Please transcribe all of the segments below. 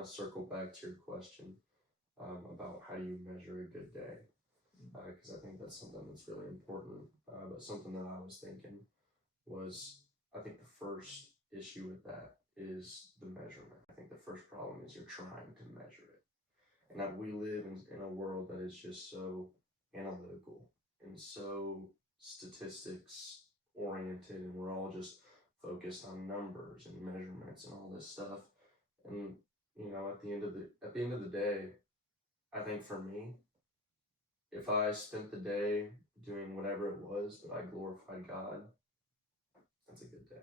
of circle back to your question about how do you measure a good day, because I think that's something that's really important. But something that I was thinking was, I think the first issue with that is the measurement. I think the first problem is you're trying to measure it. And that we live in a world that is just so analytical and so statistics oriented, and we're all just focused on numbers and measurements and all this stuff. And at the end of the day, I think for me, if I spent the day doing whatever it was, but I glorified God, that's a good day.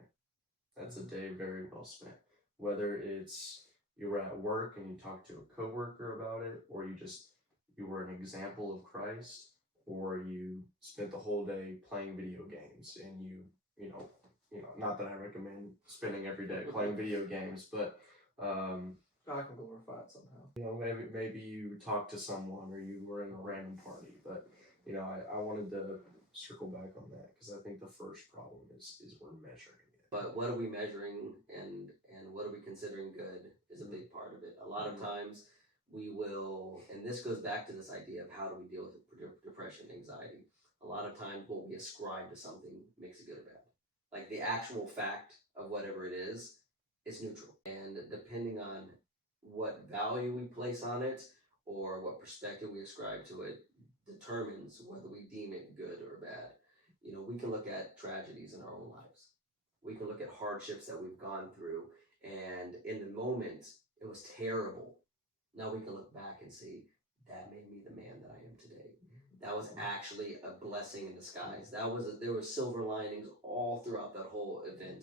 That's a day very well spent. Whether it's you were at work and you talked to a coworker about it, or you were an example of Christ, or you spent the whole day playing video games and not that I recommend spending every day playing video games, but I can glorify it somehow. maybe you talked to someone or you were in a random party, but I wanted to circle back on that because I think the first problem is we're measuring it. But what are we measuring and what are we considering good is a big part of it. A lot of times we will, and this goes back to this idea of how do we deal with depression, anxiety. A lot of times what we ascribe to something makes it good or bad. Like the actual fact of whatever it is neutral. And depending on what value we place on it or what perspective we ascribe to it determines whether we deem it good or bad. We can look at tragedies in our own lives. We can look at hardships that we've gone through, and in the moment, it was terrible. Now we can look back and see, that made me the man that I am today. That was actually a blessing in disguise. There were silver linings all throughout that whole event.